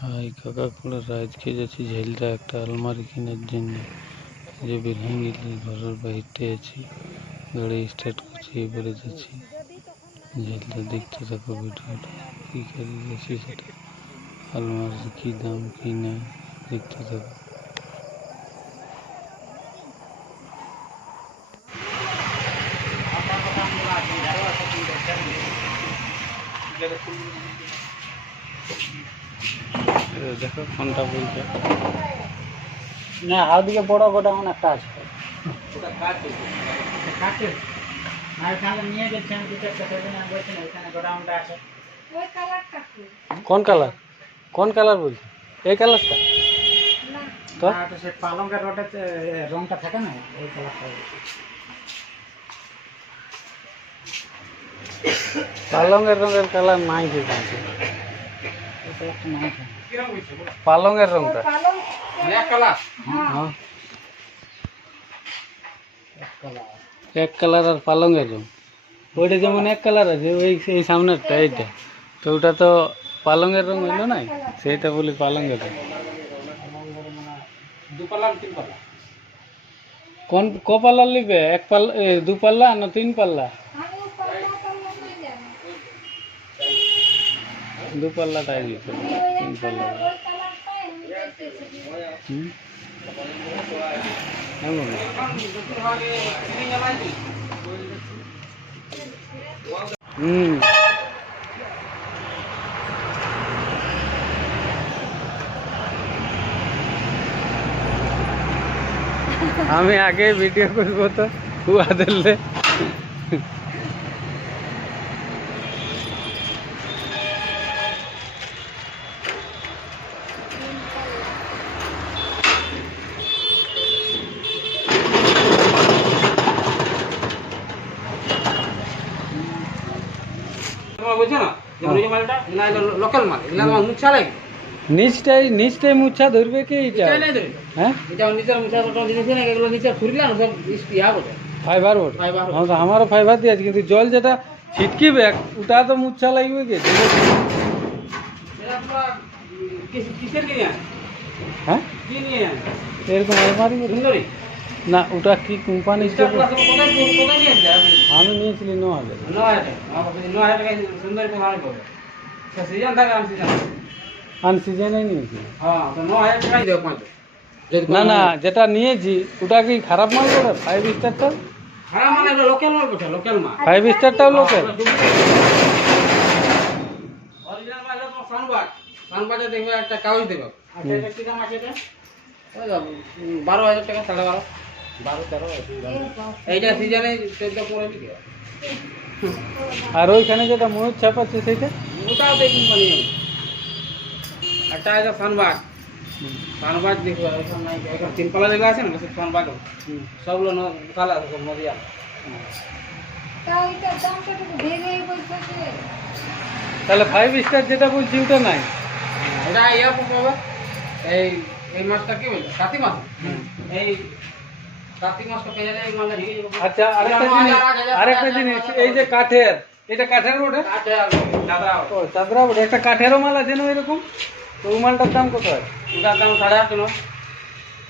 High কাকা কুড়া আজকে যাচ্ছি ঝেলদা একটা আলমারি কেনার জন্য। যে বিরহাঙ্গিলি ঘরের বাইরে আছি, গাড়ি স্টার্ট করছি, এবারে যাচ্ছি ঝেলদা। দেখতে থাকো ভিডিওটা, কী করে গেছি সেটা, আলমারির কী দাম কী নেই দেখতে থাকো। দেখো কোনটা বলছে না, ওদিকে বড় গোডাউন একটা আছে। কাঠের না, এখানে নিয়ে যাচ্ছেন দু চারটা সেদিন বলছেন এখানে গোডাউনটা আছে। কোন কালার, কোন কালার বলছে? এই কালারটা তো না, তো সে পালঙ্কের রোডের রংটা থাকে না, ওই কালারটা। পালংয়ের রঙের কালার নাই যে বলছে, এটা একটা নাই থাকে। পালংয়ের রংটা এক কালার, হ্যাঁ, এক কালার। এক কালার আর পালংয়ের রং ওইটা যেমন এক কালার আছে, ওই এই সামনেরটা এইটা, তো ওটা তো পালংয়ের রং হইলো নাই, সেইটা বলি পালংয়ের রং। দু পাল্লা তিন পাল্লা? কোন ক পাল্লা নিবে? এক পাল্লা, দু পাল্লা না তিন পাল্লা? দু পাল্লাটাই দিতে, তিন পাল্লা এমন। আমি আগে ভিডিও করবো তো হুয়া দিলে। বুঝছো না, যেমন এই মালটা এগুলা লোকাল মাল, এগুলা মুছা লাগে। নিচটাই মুচ্ছা ধরবে কি এইটা? হ্যাঁ, এটা নিচের মুছা তো জিনিস না, এগুলো নিচে খুললা না সব ইয়া বটে, ফাইবার বোর্ড। ফাইবার। হ্যাঁ, তো আমারও ফাইবার দিয়ে আছে, কিন্তু জল যেটা ছিটকিবে ওটা তো মুচ্ছা লাগবে কি? এটা পুরো কিসের কি নিয়ে? হ্যাঁ, কি নিয়ে? এরকম আলমারি সুন্দরী না, ওটা কি কোম্পানি? কোথায় কোথায় নিয়েছে? আমি নিয়েছিলি 9,000। 9,000 আমাকে 9,000 টাকা সুন্দরী কোথায় পাবে? সে সিজন থাকে, আমি সিজন আনসিজনে নিয়েছি। হ্যাঁ, তো 9,000 টাকাই দেব পাঁচ। না না, যেটা নিয়েছি ওটা কি খারাপ মাল করে? 5 স্টারটা? হ্যাঁ, মানে লোকাল মাল বটে, লোকাল মাল। 5 স্টারটাও লোকের? অরিজিনাল মাল তো সানবাট, সানবাটে দেখবে একটা কাগজ দেবে। আচ্ছা, এটা কি দাম আছে এটা? ওই 12,000 টাকা, 12.5, 12-13। এইটা সিজনে 14-15 বিক্রি হয়। আর ওইখানে যেটা ময়ূর ছাপাচ্ছে সেটা? ওটাও তো কোম্পানি। একটা আছে সানবাট, সানবাট দেখবে এখন নাই, এখন 3 পাল্লা যেগুলো আছে না সব সানবাট, সবগুলো কালা আছে, সব নদিয়া। তাহলে 5 স্টার যেটা বলছি ওটা নাই? ওটা ইয়া পাবে। এই এই মাছটা কি বলছে, কার্তিক মাছ। এই কার্তিক মাছটা পেয়ে গেলে এই মাছটা হিগে যাবে। আচ্ছা, আরেকটা জিনিস, এই যে কাঠের, এটা কাঠের ওটা দাদা, ও চাদরা ওটা একটা কাঠেরও মাল আছে না এরকম, তো ওই মালটার দাম কত হয়? ওটার দাম 8.5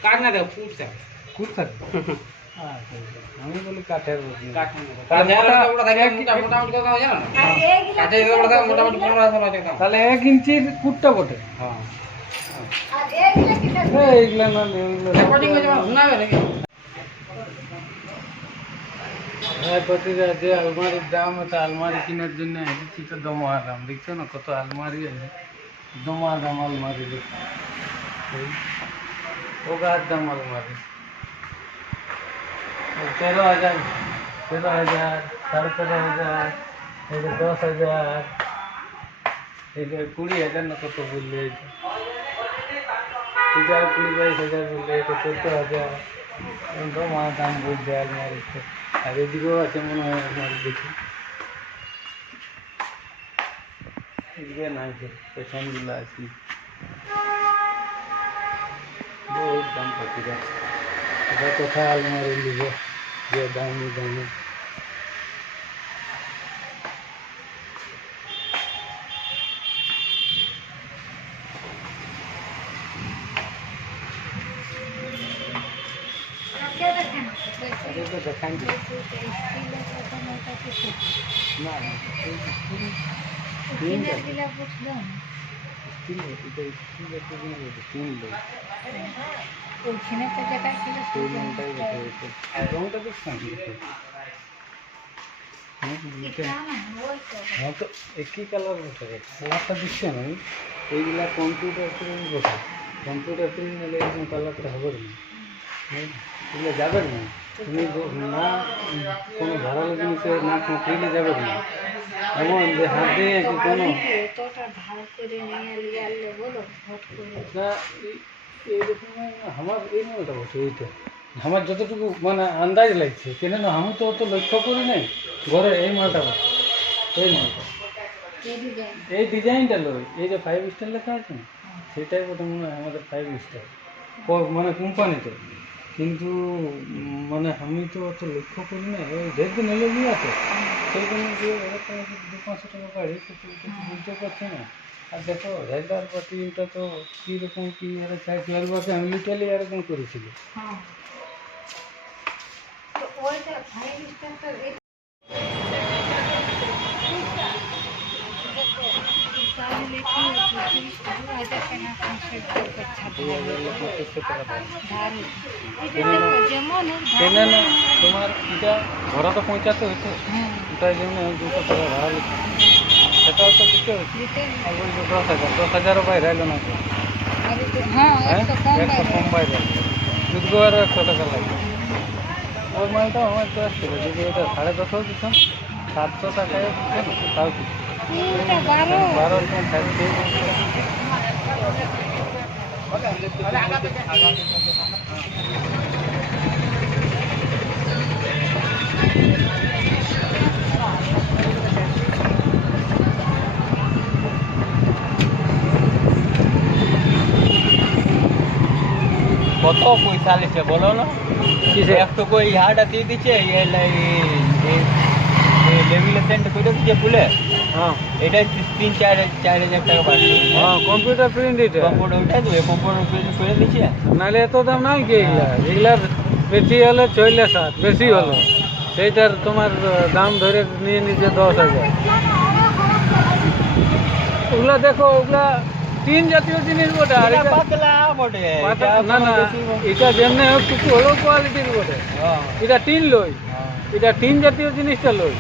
কাঠ না দেব, ফুট থাকে। খুব থাকে। আচ্ছা, আমি বলি কাঠের। কাঠ না ওটা থাকে মোটামুটি কত হয় জানো? কাঠের ওটা থাকে মোটামুটি 15-16 টাকা। তাহলে 1 ইঞ্চির কুটটা বটে। হ্যাঁ, এইগুলা না, এইগুলো রেকর্ডিং হয়ে যাবে, শোনাবে নাকি? প্রতিটা যে আলমারির দাম, এটা আলমারি কেনার জন্য এসেছি তো দমা দাম। দেখছো না কত আলমারি আছে, দমা দাম আলমারি। ওগার দাম আলমারি 13,000, 13,000, 13,500, এই যে 10,000, এই যে 20,000 না কত বললে, এটা 20-22,000 বললে, এটা 14,000। দমা দাম বলছে আলমারিতে। আর এদিকেও আছে মনে হয় আলমারি, দেখি এদিকে নাই, পেছনগুলো আছে, বহুত দাম প্রতিটা। এটা কোথায় আলমারি নিব যে দামি দামি? এটা দেখাই দিই। না না স্টিল এটা স্টিল একটা জিনিস স্টিল সেই রংটাই দেখে রংটা দেখছেন হ্যাঁ তো একই কালার বসে কালারটা দিচ্ছেন আমি এইগুলা কম্পিউটার প্রিন্ট বসে কম্পিউটার প্রিন্ট নিলে এরকম কালারটা হবে না এগুলো যাবে না তুমি না কোনো ধারালো জিনিসে না খুঁকলে যাবে না এমন যে হাতে কি কোনো না এইরকম আমার এই মালটা বসে এইটা আমার যতটুকু মানে আন্দাজ লাগছে কেননা আমি তো অত লক্ষ্য করি নাই ঘরে এই মালটা বসে এই মালটা এই ডিজাইনটা লই এই যে 5 স্টার লেখা আছে না সেটাই বোধ মনে হয় আমাদের 5 স্টার মানে কোম্পানিতে কিন্তু মানে আমি তো অত লক্ষ্য করি না ওই যেদিন এলো গিয়ে আছে সেই জন্য যে 200-500 টাকা বাড়ি সেটা বুঝতে পারছি না আর দেখো হেডার পাতি এটা তো কীরকম কী এরা চাই 12 বাসে আমি লিটালি এরকম করেছিল কেন না তোমার এটা ঘোরা তো পৌঁছাতে হচ্ছে তাই জন্য 200 টাকা ভাড়া লিখছে সেটাও তো দিতে হচ্ছে আর ওই 10,000 বাইরে এলো না হ্যাঁ 100 কম বাইরে দুধগো আরও 100 টাকা লাগবে ওই মালটা আমার তো আসছিল যদি ওটা 10.5 দিতাম 700 টাকায় দিতাম তাও 12 রকম থাকছে কত পয়সা লিখছে বলো না একটু কই হাড়টা দিয়ে দিচ্ছে লেমিনেশনটা করে দিচ্ছে ফুলে হ্যাঁ এটা 3-4 টাকা বাড়ছে হ্যাঁ কম্পিউটার প্রিন্ট এটা কম্পিউটার উঠাই দেবে কম্পিউটার প্রিন্ট করে দিচ্ছে নাহলে এত দাম নাই কি এগুলার বেশি হলে 4,7 বেশি হলো সেইটার তোমার দাম ধরে নিয়ে নিচ্ছে 10,000 ওগুলা দেখো ওগুলা 3 জাতীয় জিনিস বটে আর এটা পাতলা বটে না না এটা যেমনি হোক কিছু হলো কোয়ালিটির বটে এটা 3 লই এটা 3 জাতীয় জিনিসটা লই